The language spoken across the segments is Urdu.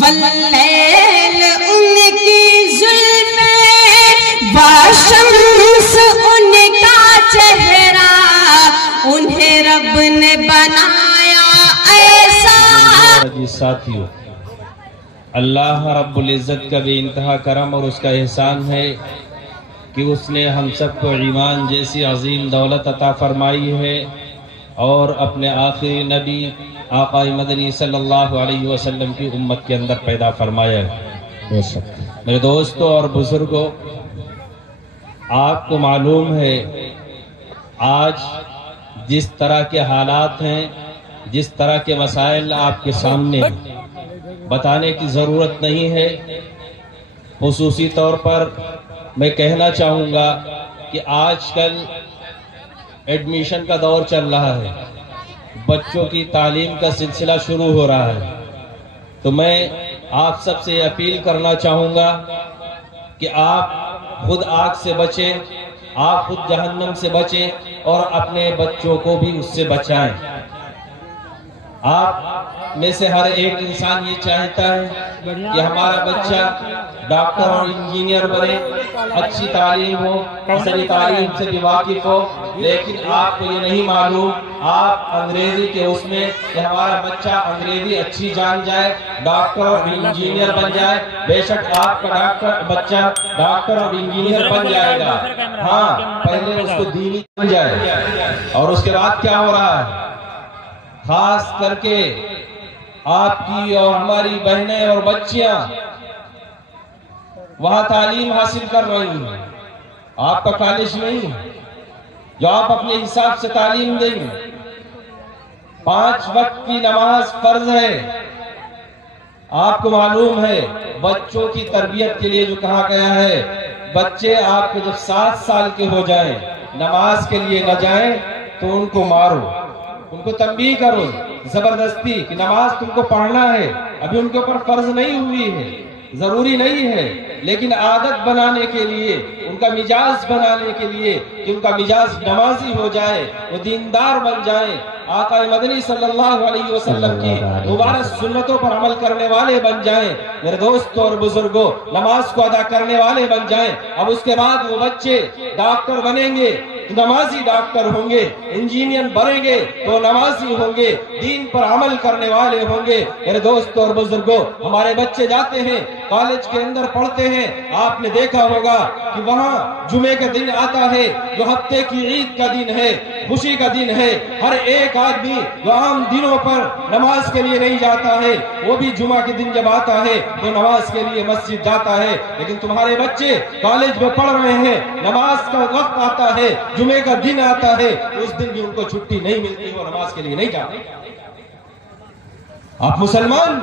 واللیل ان کی ظلمیں واشمس ان کا چہرہ، انہیں رب نے بنایا ایسا۔ جی ساتھیو، اللہ رب العزت کا بے انتہا کرم اور اس کا احسان ہے کہ اس نے ہم سب کو ایمان جیسی عظیم دولت عطا فرمائی ہے اور اپنے آخری نبی آقا مدنی صلی اللہ علیہ وسلم کی امت کے اندر پیدا فرمایا ہے۔ میرے دوستوں اور بزرگوں، آپ کو معلوم ہے آج جس طرح کے حالات ہیں، جس طرح کے مسائل آپ کے سامنے بتانے کی ضرورت نہیں ہے۔ خصوصی طور پر میں کہنا چاہوں گا کہ آج کل ایڈمیشن کا دور چل رہا ہے، بچوں کی تعلیم کا سلسلہ شروع ہو رہا ہے، تو میں آپ سب سے اپیل کرنا چاہوں گا کہ آپ خود آگ سے بچیں، آپ خود جہنم سے بچیں اور اپنے بچوں کو بھی اس سے بچائیں۔ آپ میں سے ہر ایک انسان یہ چاہتا ہے کہ ہمارا بچہ ڈاکٹر اور انجینئر بنے، اچھی تعلیم ہو، اصلی تعلیم سے بھی واقف ہو، لیکن آپ کو یہ نہیں معلوم آپ انگریزی کے اس میں کہ ہمارا بچہ انگریزی اچھی جان جائے، ڈاکٹر اور انجینئر بن جائے۔ بے شک آپ کا بچہ ڈاکٹر اور انجینئر بن جائے گا، ہاں پہلے اس کو دینی بن جائے۔ اور اس کے بعد کیا ہو رہا ہے؟ خاص کر کے آپ کی اور ہماری بہنیں اور بچیاں وہاں تعلیم حاصل کر رہی ہیں، آپ کا کالج نہیں جو آپ اپنے حساب سے تعلیم دیں گے۔ 5 وقت کی نماز فرض ہے۔ آپ کو معلوم ہے بچوں کی تربیت کے لیے جو کہا گیا ہے، بچے آپ کو جب 7 سال کے ہو جائیں نماز کے لیے نہ جائیں تو ان کو مارو، ان کو تنبیہ کرو زبردستی کہ نماز تم کو پڑھنا ہے۔ ابھی ان کے اوپر فرض نہیں ہوئی ہے، ضروری نہیں ہے، لیکن عادت بنانے کے لیے، ان کا مزاج بنانے کے لیے کہ ان کا مزاج نمازی ہو جائے، وہ دیندار بن جائیں، آقا مدنی صلی اللہ علیہ وسلم کی مبارک سنتوں پر عمل کرنے والے بن جائیں۔ میرے دوستوں اور بزرگوں، نماز کو ادا کرنے والے بن جائیں۔ اب اس کے بعد وہ بچے ڈاکٹر بنیں گے، نمازی ڈاکٹر ہوں گے، انجینئر بنیں گے تو نمازی ہوں گے، دین پر عمل کرنے والے ہوں گے۔ میرے دوستوں اور بزرگوں، ہمارے بچے جاتے ہیں کالج کے اندر پڑھتے ہیں، آپ نے دیکھا ہوگا کہ وہاں جمعے کا دن آتا ہے جو ہفتے کی عید کا دن ہے، خوشی کا دن ہے۔ ہر ایک آدمی جو عام دنوں پر نماز کے لیے نہیں جاتا ہے، وہ بھی جمعہ کے دن جب آتا ہے تو نماز کے لیے مسجد جاتا ہے۔ لیکن تمہارے بچے کالج میں پڑھ رہے ہیں، نماز کا وقت آتا ہے، جمعے کا دن آتا ہے، اس دن بھی ان کو چھٹی نہیں ملتی اور نماز کے لیے نہیں جاتے۔ آپ مسلمان،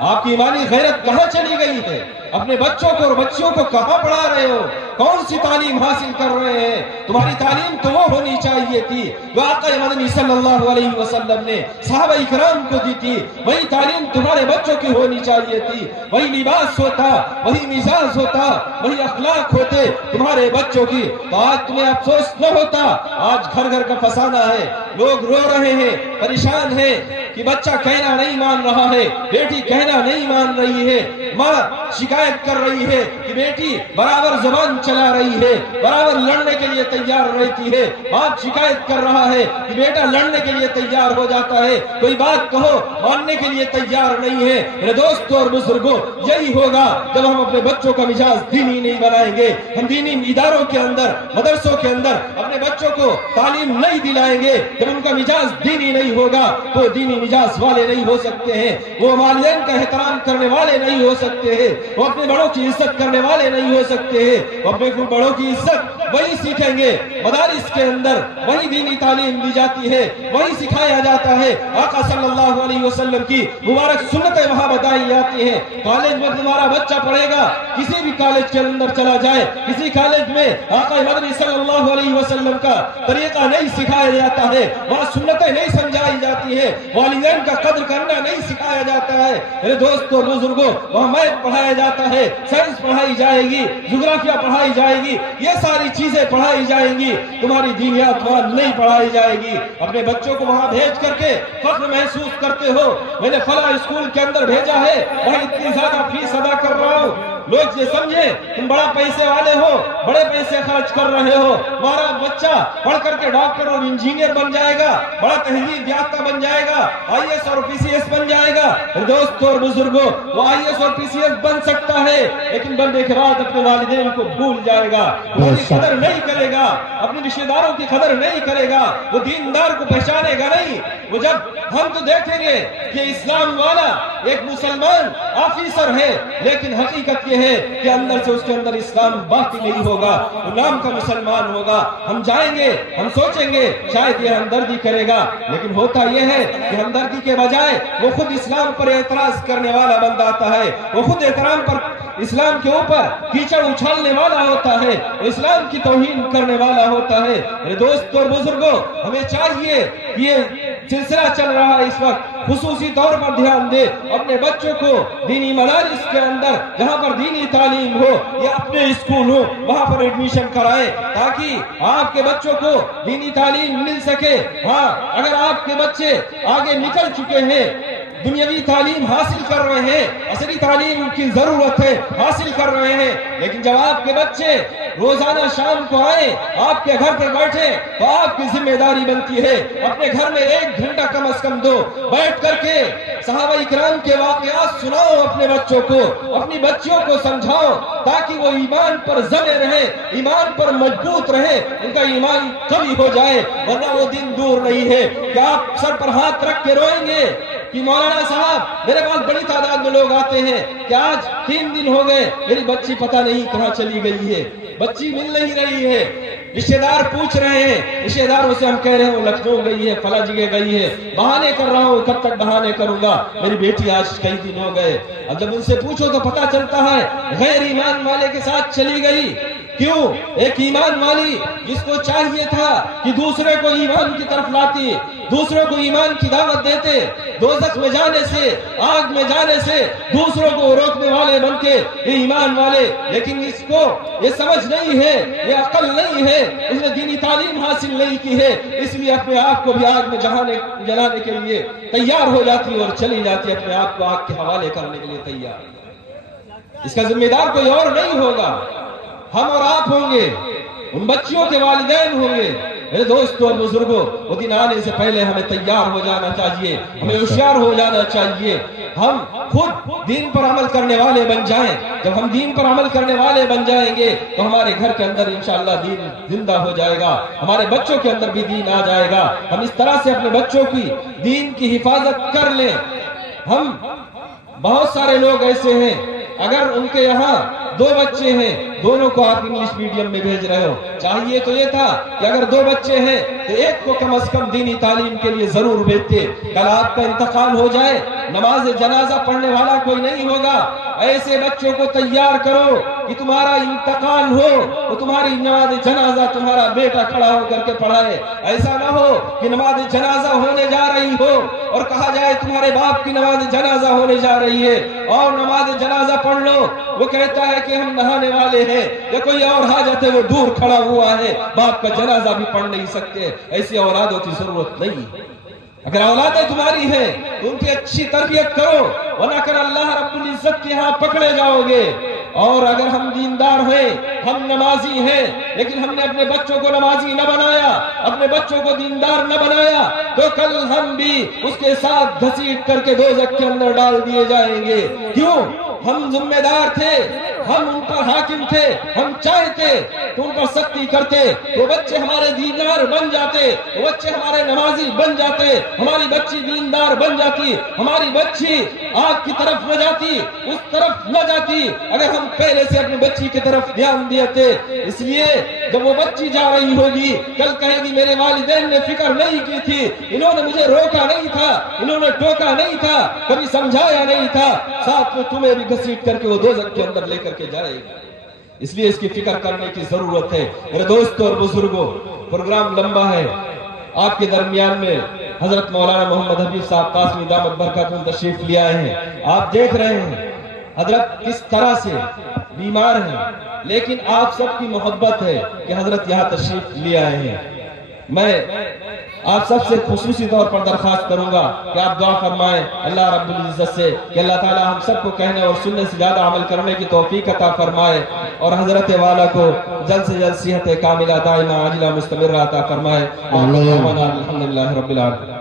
آپ کی ایمانی غیرت کہاں چلی گئی ہے؟ اپنے بچوں کو اور بچیوں کو کہاں پڑھا رہے ہو؟ کون سی تعلیم حاصل کر رہے ہیں؟ تمہاری تعلیم تو وہ ہونی چاہیے تھی جو آقا مدنی صلی اللہ علیہ وسلم نے صحابہ کرام کو دی تھی، وہی تعلیم تمہارے بچوں کی ہونی چاہیے تھی۔ وہی لباس ہوتا، وہی مزاج ہوتا، وہی اخلاق ہوتے تمہارے بچوں کی، تو آج تمہیں افسوس نہ ہوتا۔ آج گھر گھر کا فسانہ ہے، لوگ رو رہے ہیں، پریشان ہیں کہ بچہ کہنا نہیں مان رہا ہے، بیٹی کہنا نہیں مان رہی ہے، ماں شکایت کر رہی ہے کہ بیٹی برابر زبان چلا رہی ہے، برابر لڑنے کے لیے تیار رہتی ہے، باپ شکایت کر رہا ہے کہ بیٹا لڑنے کے لیے تیار ہو جاتا ہے، کوئی بات کہو ماننے کے لیے تیار نہیں ہے۔ میرے دوستوں اور بزرگوں، یہی ہوگا جب ہم اپنے بچوں کا مزاج دینی نہیں بنائیں گے، ہم دینی اداروں کے اندر، مدرسوں کے اندر اپنے بچوں کو تعلیم نہیں دلائیں گے، جب ان کا مزاج دینی نہیں ہوگا تو دینی مزاج والے نہیں ہو سکتے ہیں، وہ والدین کا احترام کرنے والے نہیں ہو سکتے ہیں، وہ اپنے بڑوں کی عزت کرنے والے نہیں ہو سکتے ہیں۔ وہ اپنے بڑوں کی عزت وہی سیکھیں گے، مدارس کے اندر وہی دینی تعلیم دی جاتی ہے، وہی سکھایا جاتا ہے، آقا صلی اللہ علیہ وسلم کی مبارک سنتیں وہاں بتائی جاتی ہیں۔ کالج میں تمہارا بچہ پڑھے گا، کسی بھی کالج کے اندر چلا جائے، کسی کالج میں آقا مدنی صلی اللہ علیہ وسلم کا طریقہ نہیں سکھایا جاتا ہے، وہاں سنتیں نہیں سمجھائی جاتی ہیں، والدین کا قدر کرنا نہیں سکھایا جاتا ہے۔ میرے دوستوں بزرگوں، وہاں میتھ پڑھایا جاتا ہے، سائنس پڑھائی جائے گی، جغرافیہ پڑھائی جائے گی، یہ ساری چیزیں پڑھائی جائیں گی، تمہاری دینیات وہاں نہیں پڑھائی جائے گی۔ اپنے بچوں کو وہاں بھیج کر کے فخر محسوس کرتے ہو، میں نے فلاں اسکول کے اندر بھیجا ہے، وہاں اتنی زیادہ فیس ادا کر رہا ہوں، لوگ یہ سمجھے تم بڑا پیسے والے ہو، بڑے پیسے خرچ کر رہے ہو، ہمارا بچہ پڑھ کر کے ڈاکٹر اور انجینئر بن جائے گا، بڑا تہذیب یافتہ بن جائے گا، آئی ایس اور پی سی ایس بن جائے گا۔ دوستوں اور بزرگوں، وہ آئی ایس اور پی سی ایس بن سکتا ہے، لیکن بننے کے بعد اپنے والدین کو بھول جائے گا، وہ اپنی قدر نہیں کرے گا، اپنے رشتے داروں کی قدر نہیں کرے گا، وہ دیندار کو پہچانے گا نہیں۔ وہ جب ہم تو دیکھیں گے کہ اسلام والا ایک مسلمان آفیسر ہے، لیکن حقیقت یہ ہے کہ اندر سے اس کے اندر اسلام باقی نہیں ہوگا، وہ نام کا مسلمان ہوگا۔ ہم جائیں گے، ہم سوچیں گے شاید یہ ہمدردی کرے گا، لیکن ہوتا یہ ہے کہ ہمدردی کے بجائے وہ خود اسلام پر اعتراض کرنے والا بندہ آتا ہے، وہ خود اسلام کے اوپر کیچڑ اچھالنے والا ہوتا ہے، اسلام کی توہین کرنے والا ہوتا ہے۔ میرے دوستوں اور بزرگوں، ہمیں چاہیے کہ یہ سلسلہ چل رہا ہے اس وقت، خصوصی طور پر دھیان دے، اپنے بچوں کو دینی مدارس کے اندر جہاں پر دینی تعلیم ہو یا اپنے اسکول ہو وہاں پر ایڈمیشن کرائیں، تاکہ آپ کے بچوں کو دینی تعلیم مل سکے۔ ہاں، اگر آپ کے بچے آگے نکل چکے ہیں، دنیاوی تعلیم حاصل کر رہے ہیں، اصلی تعلیم کی ضرورت ہے حاصل کر رہے ہیں، لیکن جب آپ کے بچے روزانہ شام کو آئے، آپ کے گھر پر بیٹھے، تو آپ کی ذمہ داری بنتی ہے اپنے گھر میں 1 گھنٹہ کم از کم دو، بیٹھ کر کے صحابہ اکرام کے واقعات سناؤ اپنے بچوں کو، اپنی بچیوں کو سمجھاؤ، تاکہ وہ ایمان پر زندہ رہے، ایمان پر مضبوط رہے، ان کا ایمان قوی ہو جائے، ورنہ وہ دن دور نہیں ہے کہ آپ سر پر ہاتھ رکھ کے روئیں گے کہ مولانا صاحب میرے پاس بڑی تعداد میں لوگ آتے ہیں کہ آج 3 دن ہو گئے میری بچی پتہ نہیں کہاں چلی گئی ہے، بچی مل نہیں رہی ہے، رشتے دار پوچھ رہے ہیں، رشتے داروں سے ہم کہہ رہے ہیں وہ لکھنؤ گئی ہے، فلاں جگہ گئی ہے، بہانے کر رہا ہوں، کب تک بہانے کروں گا، میری بیٹی آج کئی دن ہو گئے۔ اب جب ان سے پوچھو تو پتہ چلتا ہے غیر ایمان والے کے ساتھ چلی گئی۔ کیوں؟ ایک ایمان والی جس کو چاہیے تھا کہ دوسرے کو ایمان کی طرف لاتی، دوسروں کو ایمان کی دعوت دیتے، دوزخ میں جانے سے، آگ میں جانے سے دوسروں کو روکنے والے بن کے یہ ایمان والے، لیکن اس کو یہ سمجھ نہیں ہے، یہ عقل نہیں ہے، اس نے دینی تعلیم حاصل نہیں کی ہے، اس لیے اپنے آپ کو بھی آگ میں جلانے کے لیے تیار ہو جاتی اور چلی جاتی، اپنے آپ کو آگ کے حوالے کرنے کے لیے تیار۔ اس کا ذمہ دار کوئی اور نہیں ہوگا، ہم اور آپ ہوں گے، ان بچیوں کے والدین ہوں گے۔ میرے دوستوں اور بزرگوں، وہ دن آنے سے پہلے ہمیں تیار ہو جانا چاہیے، ہمیں ہوشیار ہو جانا چاہیے، ہم خود دین پر عمل کرنے والے بن جائیں۔ جب ہم دین پر عمل کرنے والے بن جائیں گے تو ہمارے گھر کے اندر انشاءاللہ دین زندہ ہو جائے گا، ہمارے بچوں کے اندر بھی دین آ جائے گا۔ ہم اس طرح سے اپنے بچوں کی دین کی حفاظت کر لیں۔ ہم بہت سارے لوگ ایسے ہیں، اگر ان کے یہاں 2 بچے ہیں، دونوں کو آپ انگلش میڈیم میں بھیج رہے ہو، چاہیے تو یہ تھا کہ اگر 2 بچے ہیں تو ایک کو کم از کم دینی تعلیم کے لیے ضرور بھیجتے۔ کل آپ کا انتقال ہو جائے، نماز جنازہ پڑھنے والا کوئی نہیں ہوگا، ایسے بچوں کو تیار کرو کہ تمہارا انتقال ہو تو تمہاری نماز جنازہ تمہارا بیٹا کھڑا ہو کر کے پڑھائے۔ ایسا نہ ہو کہ نماز جنازہ ہونے جا رہی ہو اور کہا جائے تمہارے باپ کی نماز جنازہ ہونے جا رہی ہے اور نماز جنازہ پڑھ لو، وہ کہتا ہے کہ ہم نہانے والے ہیں یا کوئی اور حاجت ہے، وہ دور کھڑا ہوا ہے، باپ کا جنازہ بھی پڑھ نہیں سکتے۔ ایسی اولادوں کی ضرورت نہیں۔ اگر اولادیں تمہاری ہیں تو ان کی اچھی تربیت کرو، ورنہ کر اللہ رب العزت کے ہاں پکڑے جاؤ گے۔ اور اگر ہم دیندار ہیں، ہم نمازی ہیں، لیکن ہم نے اپنے بچوں کو نمازی نہ بنایا، اپنے بچوں کو دیندار نہ بنایا، تو کل ہم بھی اس کے ساتھ گھسیٹ کر کے دوزخ کے اندر ڈال دیے جائیں گے۔ کیوں؟ ہم ذمہ دار تھے، ہم ان پر حاکم تھے، ہم چاہتے تو ان پر سختی کرتے، وہ بچے ہمارے دیندار بن جاتے، وہ بچے ہمارے نمازی بن جاتے، ہماری بچی دیندار بن جاتی، ہماری بچی آگ کی طرف نہ جاتی، اس طرف نہ جاتی، اگر ہم پہلے سے اپنی بچی کی طرف دھیان دیتے۔ اس لیے جب وہ بچی جا رہی ہوگی، کل کہے گی میرے والدین نے فکر نہیں کی تھی، انہوں نے مجھے روکا نہیں تھا، انہوں نے ٹوکا نہیں تھا، کبھی سمجھایا نہیں تھا، ساتھ میں تمہیں بھی گھسیٹ کر کے وہ دوزخ کے اندر لے کر کے جائے گا۔ اس لیے اس کی فکر کرنے کی ضرورت ہے۔ میرے دوستوں اور بزرگوں، پروگرام لمبا ہے، آپ کے درمیان میں حضرت مولانا محمد حبیب صاحب قاسمی دامت برکاتہم تشریف لے آئے ہیں. آپ دیکھ رہے ہیں حضرت کس طرح سے بیمار ہیں، لیکن آپ سب کی محبت ہے کہ حضرت یہاں تشریف لے آئے ہیں. میں آپ سب سے خصوصی طور پر درخواست کروں گا کہ آپ دعا فرمائیں اللہ رب العزت سے کہ اللہ تعالی ہم سب کو کہنے اور سننے سے زیادہ عمل کرنے کی توفیق عطا فرمائے، اور حضرت والا کو جلد سے جلد صحت کاملہ دائمہ عاجلہ مستمرہ عطا فرمائے. الحمدللہ رب العالمین.